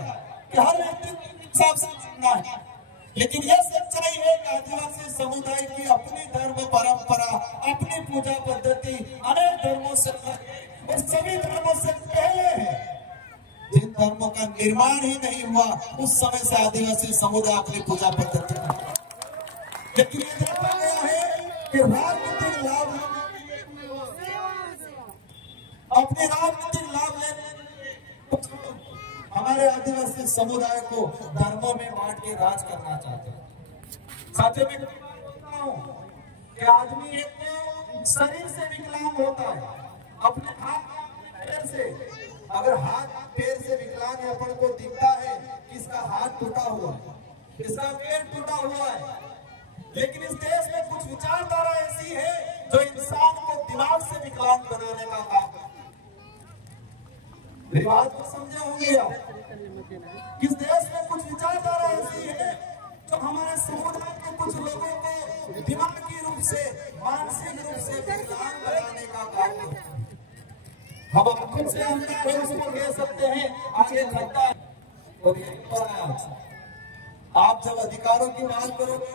कि हर व्यक्ति के हिसाब से जीना है। लेकिन यह सच्चाई है कि आदिवासी समुदाय की अपनी धर्म परंपरा, अपनी पूजा पद्धति अनेक धर्मों से अलग है। और सभी धर्मों से पहले है। जिन धर्मों का निर्माण ही नहीं हुआ उस समय से आदिवासी समुदाय अपनी पूजा पद्धति में, लेकिन ये देखा गया है कि राजनीतिक लाभ अपने राजनीतिक लाभ लेने हमारे आदिवासी समुदाय को धर्मों में बांट के राज करना चाहते हैं। साथियों में कि आदमी एक शरीर से विकलांग होता है, अपने हाथ पैर से, अगर हाथ पैर से विकलांग है, अपन को दिखता है कि इसका हाथ टूटा हुआ है, इसका पैर टूटा हुआ है, लेकिन इस देश में कुछ विचारधारा ऐसी है जो इंसान को दिमाग से विकलांग बनाने का काम है। मेरी बात को समझे होंगे आप। इस देश में कुछ विचारधारा ऐसी है जो हमारे समुदाय के कुछ लोगों को दिमागी रूप से, मानसिक रूप से विकलांग बनाने का काम है। हम खुद से अंदर है उसको कह सकते हैं आगे घटता है। आप जब अधिकारों की बात करोगे,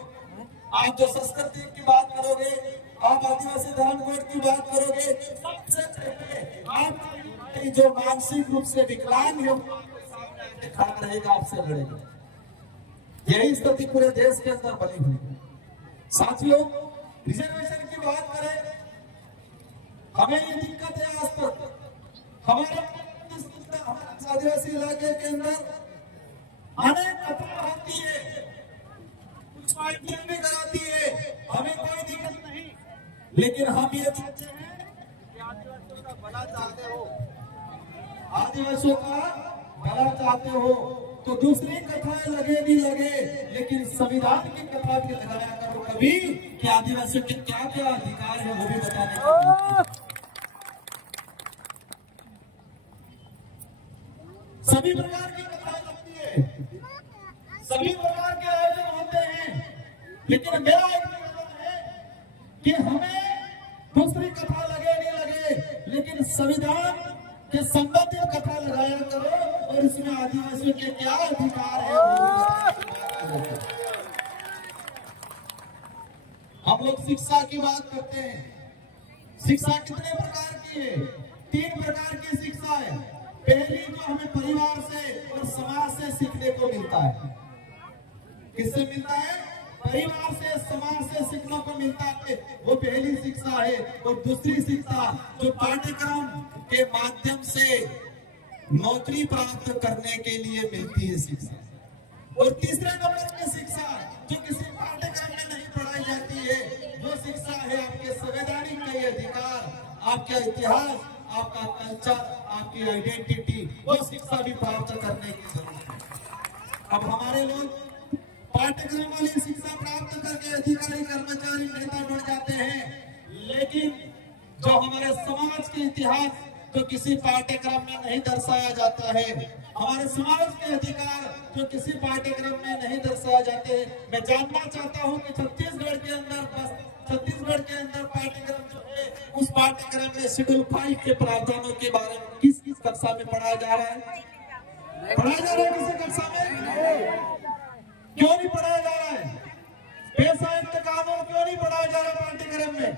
आप जो संस्कृति की बात करोगे, आप आदिवासी धर्म कोड की बात करोगे, सबसे पहले आप जो मानसिक रूप से विकलांग है खड़ा रहेगा, आपसे लड़ेगा। यही स्थिति पूरे देश के अंदर बनी हुई है। साथियों, रिजर्वेशन की बात करें, हमें ये दिक्कत है आज तक हमारे आदिवासी इलाके के अंदर अनेक कथा होती है, कुछ पार्टियां भी कराती है, हमें कोई दिक्कत नहीं, लेकिन हम ये चाहते हैं कि आदिवासियों का भला चाहते हो, आदिवासियों का भला चाहते हो तो दूसरी कथाएं लगे नहीं लगे, लेकिन संविधान की कथा भी लगाया करो कभी कि आदिवासियों के क्या क्या अधिकार है वो भी बताने का। सभी प्रकार की कथाएं लगती है, सभी प्रकार के आयोजन होते हैं, लेकिन मेरा एक निवेदन है कि हमें दूसरी कथा लगे नहीं लगे, लेकिन संविधान के संबंधित कथा लगाया करो और इसमें आदिवासियों के क्या अधिकार है। हम लोग शिक्षा की बात करते हैं। शिक्षा कितने प्रकार की है? 3 प्रकार की शिक्षा है। पहली जो हमें परिवार से और समाज से सीखने को मिलता है। किससे मिलता है? परिवार से, समाज से सीखने को मिलता है, वो पहली शिक्षा है। और दूसरी शिक्षा जो पाठ्यक्रम के माध्यम से नौकरी प्राप्त करने के लिए मिलती है शिक्षा। और तीसरे नंबर की शिक्षा जो किसी पाठ्यक्रम में नहीं पढ़ाई जाती है, वो शिक्षा है आपके संवैधानिक कई अधिकार, आपका इतिहास, आपका कल्चर, आपकी आइडेंटिटी, वो शिक्षा भी प्राप्त करने की जरूरत है। अब हमारे लोग पाठ्यक्रम वाली शिक्षा प्राप्त करके अधिकारी, कर्मचारी, नेता बन जाते हैं, लेकिन जो हमारे समाज के इतिहास जो किसी पाठ्यक्रम में नहीं दर्शाया जाता है, हमारे समाज के अधिकार जो किसी पाठ्यक्रम में नहीं दर्शाए जाते हैं। मैं जानना चाहता हूं कि छत्तीसगढ़ के अंदर पाठ्यक्रम जो है, उस पाठ्यक्रम में शेड्यूल 5 के प्रावधानों के बारे में किस किस कक्षा में पढ़ाया जा रहा है? पढ़ाया जा रहा है किसी कक्षा में? क्यों नहीं पढ़ाया जा रहा है? पेशायुक्त कानून क्यों नहीं पढ़ाया जा रहा पाठ्यक्रम में?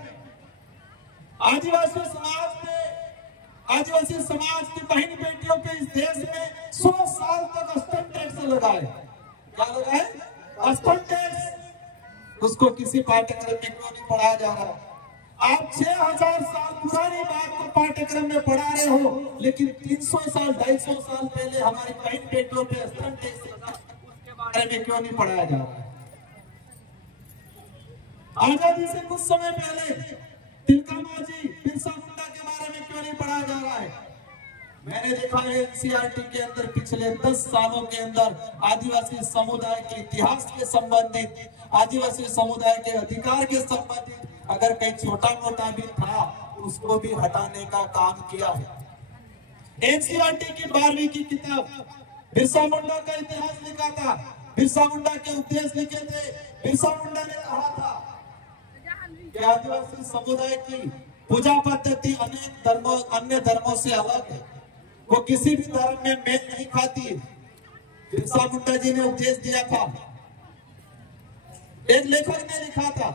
आदिवासी समाज की बहन बेटियों पे इस देश में 100 साल तक स्तन टैक्स लगाए। क्या लगाए? स्तन टैक्स। उसको किसी पाठ्यक्रम में क्यों नहीं पढ़ाया जा रहा? आप 6000 साल पुरानी बात को पाठ्यक्रम में पढ़ा रहे हो, लेकिन 300 साल 250 साल पहले हमारी बहन बेटियों पे स्तन टैक्स लगा, उसके बारे में क्यों नहीं पढ़ाया जा रहा? आजादी से कुछ समय पहले तिलका मांझी, बिरसा मुंडा के बारे में क्यों नहीं पढ़ाया जा रहा है? मैंने देखा है एनसीईआरटी के अंदर पिछले 10 सालों के अंदर आदिवासी समुदाय के इतिहास के संबंधित, आदिवासी समुदाय के अधिकार के संबंधित अगर कहीं छोटा मोटा भी था, उसको भी हटाने का काम किया है। एनसीईआरटी की 12वीं की किताब बिरसा मुंडा का इतिहास लिखा था, बिरसा मुंडा के उद्देश्य लिखे थे। बिरसा मुंडा ने कहा था कि आदिवासी समुदाय की पूजा पद्धति अन्य धर्मों से अलग है, वो किसी भी धर्म में मेल नहीं खाती है। बिरसा मुंडा जी ने उपदेश दिया था। एक लेखक ने लिखा था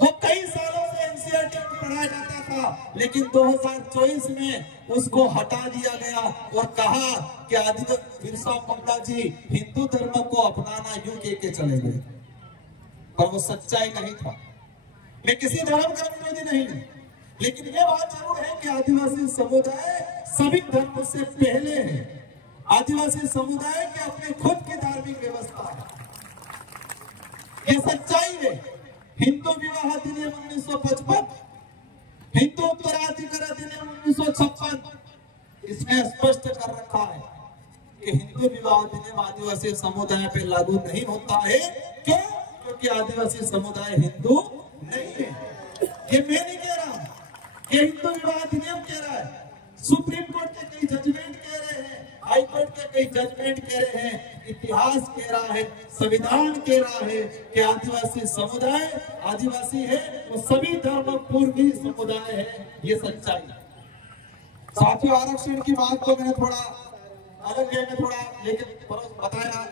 वो कई सालों से एनसीईआरटी में पढ़ाया जाता था, लेकिन 2024 में उसको हटा दिया गया और कहा कि आदि बिरसा मुंडा जी हिंदू धर्म को अपनाना यूं के चले गए, पर वो सच्चाई नहीं था। मैं किसी धर्म का विरोधी नहीं हूं, लेकिन ये बात जरूर है कि आदिवासी समुदाय सभी धर्म से पहले है। आदिवासी समुदाय के अपने खुद की धार्मिक व्यवस्था है, ये सच्चाई है। हिंदू विवाह अधिनियम 1955, हिंदू उत्तराधिकार अधिनियम 1956 इसमें स्पष्ट कर रखा है कि हिंदू विवाह अधिनियम आदिवासी समुदाय पे लागू नहीं होता है। क्यों? क्योंकि आदिवासी समुदाय हिंदू नहीं है। ये मैं नहीं कह रहा, ये हिंदू विवाह अधिनियम कह रहा है। सुप्रीम कोर्ट के कई जजमेंट कह रहे हैं, हाई कोर्ट के कई जजमेंट कह रहे हैं, इतिहास कह रहा है, संविधान कह रहा है कि आदिवासी समुदाय आदिवासी है, वो सभी धर्म पूर्वी समुदाय है। ये सच्चाई। साथियों, आरक्षण की बात को मैंने थोड़ा अलग वे में थोड़ा लेकर बताया।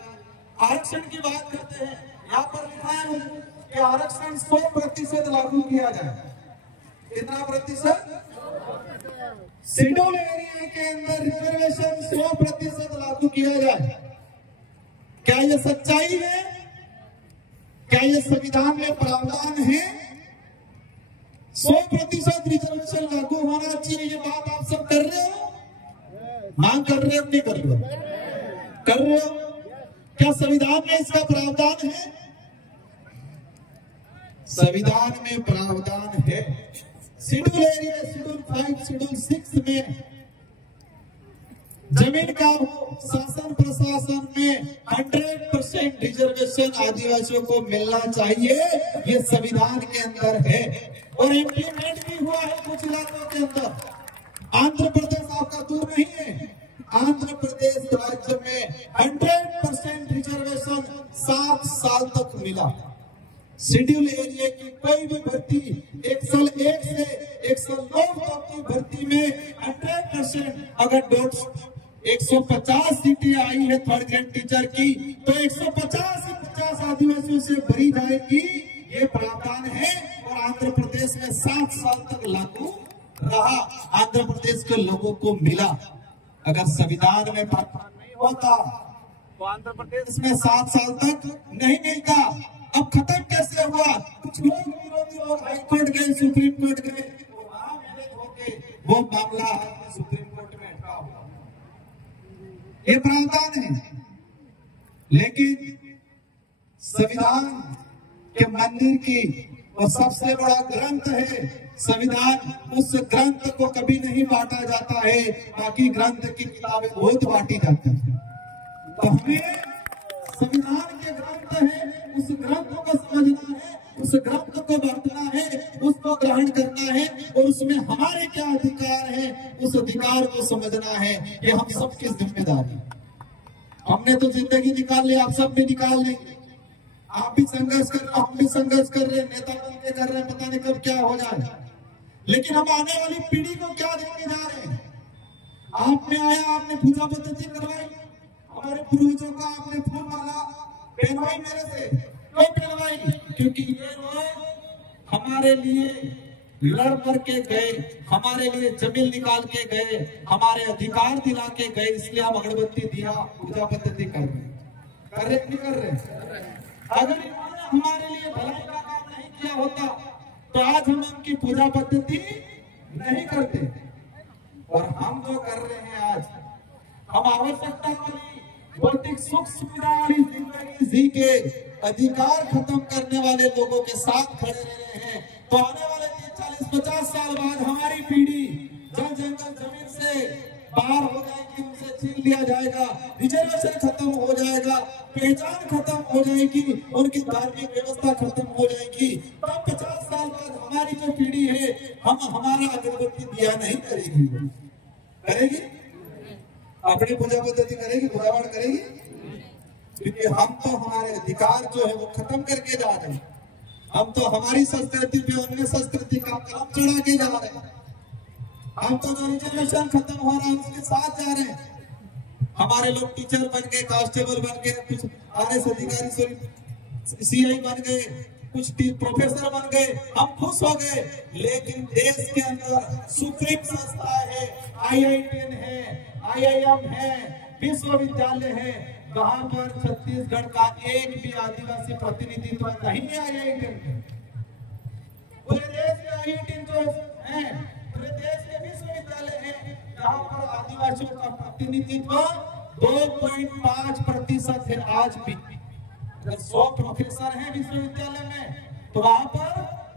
आरक्षण की बात करते हैं, यहाँ पर लिखा है कि आरक्षण 100% लागू किया जाए। कितना प्रतिशत? शेड्यूल एरिया के अंदर रिजर्वेशन 100% लागू किया जाए। क्या ये सच्चाई है? क्या ये संविधान में प्रावधान है? 100% रिजर्वेशन लागू होना चाहिए। ये बात आप सब कर रहे हो? मांग कर रहे हो नहीं कर रहे हो? कर रहे हो? क्या संविधान में इसका प्रावधान है? संविधान में प्रावधान है। शेड्यूल एरिया, शेड्यूल 5, शेड्यूल 6 में जमीन का शासन प्रशासन में 100% रिजर्वेशन आदिवासियों को मिलना चाहिए। ये संविधान के अंदर है और इम्प्लीमेंट भी हुआ है कुछ इलाकों के अंदर। आंध्र प्रदेश आपका दूर नहीं है, आंध्र प्रदेश राज्य में 100% रिजर्वेशन 7 साल तक मिला। शेड्यूल एरिया की कोई भी भर्ती 101 से 109 तक की भर्ती में 100% अगर 150 सीटें आई है थर्ड ग्रेड टीचर की, तो 150 से 50 आदिवासियों से भरी जाएगी। ये प्रावधान है और आंध्र प्रदेश में 7 साल तक लागू रहा। आंध्र प्रदेश के लोगों को मिला। अगर संविधान में प्रावधान नहीं होता तो आंध्र प्रदेश में 7 साल तक नहीं मिलता। अब खत्म कैसे हुआ? कुछ लोग विरोधी लोग हाई कोर्ट गए, सुप्रीम कोर्ट गए, वो मामला सुप्रीम कोर्ट में अटका हुआ। ये प्रावधान है, लेकिन संविधान के मंदिर की और सबसे बड़ा ग्रंथ है संविधान। उस ग्रंथ को कभी नहीं बांटा जाता है, बाकी ग्रंथ की किताबें बहुत बांटी जाती है। तो हमें संविधान के ग्रंथ है, उस ग्रंथ को समझना है, उस ग्रंथ को बांटना है, उसको ग्रहण करना है और उसमें हमारे क्या अधिकार है उस अधिकार को समझना है। ये हम सबकी जिम्मेदारी। हमने तो जिंदगी निकाल ली, आप सब भी निकाल लेंगे। आप भी संघर्ष कर रहे, हम भी संघर्ष कर रहे, नेता बन के कर रहे हैं, पता नहीं कब क्या हो जाए। लेकिन हम आने वाली पीढ़ी को क्या देने जा रहे हैं? आप में आया, आपने पूजा पद्धति करवाई, हमारे पूर्वजों का आपने फूल माला पहनवाई मेरे से। क्यों पहनवाई? क्योंकि ये लोग हमारे लिए लड़ कर के गए, हमारे लिए जमीन निकाल के गए, हमारे अधिकार दिला के गए, इसलिए हम अगरबत्ती दिया पूजा पद्धति कर रहे नहीं कर रहे। अगर इन्होंने हमारे लिए भलाई का काम नहीं किया होता तो आज हम उनकी पूजा पद्धति नहीं करते। और हम जो कर रहे हैं आज, हम आवश्यकता वाली भौतिक सुख सुविधा वाली जिंदगी जी के अधिकार खत्म करने वाले लोगों के साथ खड़े रहे हैं। तो आने वाले 40-50 साल बाद हमारी पीढ़ी जंगल जमीन से बाहर हो जाएगी, उनसे छीन लिया जाएगा, रिजर्वेशन खत्म हो जाएगा, पहचान खत्म हो जाएगी, उनकी धार्मिक व्यवस्था खत्म हो जाएगी। तो 50 साल बाद हमारी जो पीढ़ी है, हम हमारा अगरबत्ती दिया नहीं करेगी। करेगी? अपनी पूजा पद्धति करेगी, पूजा पाठ करेगी? क्योंकि हम तो हमारे अधिकार जो है वो खत्म करके जा रहे हैं। हम तो हमारी संस्कृति पे अन्य संस्कृति का कलम चढ़ा के जा रहे हैं। हम तो जो रिजर्वेशन खत्म हो रहा है उसके साथ जा रहे हैं। हमारे लोग टीचर बन गए, कांस्टेबल बन गए, कुछ RS अधिकारी सीआई बन गए, कुछ प्रोफेसर बन गए, हम खुश हो गए। लेकिन देश के अंदर सुप्रीम संस्था है, IITN है, IIM है, विश्वविद्यालय है, वहां पर छत्तीसगढ़ का एक भी आदिवासी प्रतिनिधित्व नहीं है। IITN पूरे देश के IITN जो है, पूरे देश के विश्वविद्यालय है, जहां पर आदिवासियों का प्रतिनिधित्व 2.5% है आज भी। अगर 100 प्रोफेसर हैं विश्वविद्यालय में तो वहां पर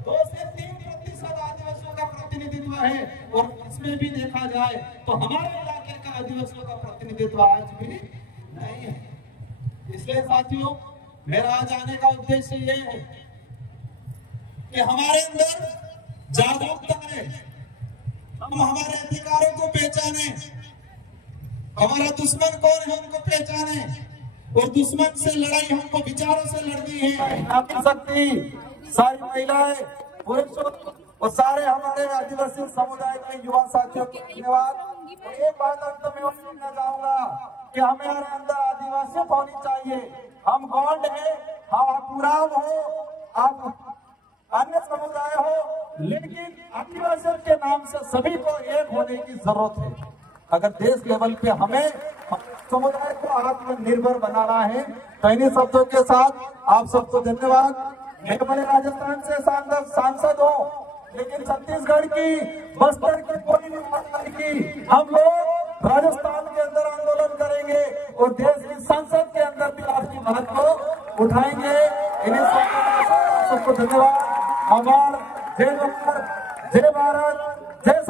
2 से 3% आदिवासियों का प्रतिनिधित्व है। और इसमें भी देखा जाए तो हमारे इलाके का आदिवासियों का प्रतिनिधित्व आज भी नहीं है। इसलिए साथियों, मेरा आज आने का उद्देश्य ये है कि हमारे अंदर जागरूकता है, हम हमारे अधिकारों को पहचाने, हमारा दुश्मन कौन है उनको पहचाने, और दुश्मन से लड़ाई हमको विचारों से लड़नी है। नारी शक्ति, सारी महिलाएं, पुरुष और सारे हमारे आदिवासी समुदाय के युवा साथियों को धन्यवाद। एक बात अंत में कहना चाहूंगा कि हमारे अंदर आदिवासी होनी चाहिए। हम गौंड है, हम उराव हो, आप अन्य समुदाय हो, लेकिन आदिवासियों के नाम से सभी को एक होने की जरूरत है। अगर देश लेवल पे हमें समुदाय को आत्मनिर्भर बनाना है तो इन्हीं शब्दों के साथ आप सबको धन्यवाद। मैं बड़े राजस्थान से सांसद हूँ, लेकिन छत्तीसगढ़ की, बस्तर की कोई भी मामला की, हम लोग राजस्थान के अंदर आंदोलन करेंगे और देश की संसद के अंदर भी आपकी बात को उठाएंगे। इन्हीं शब्दों के साथ सबको धन्यवाद। आभार। जय भारत, जय भारत, जय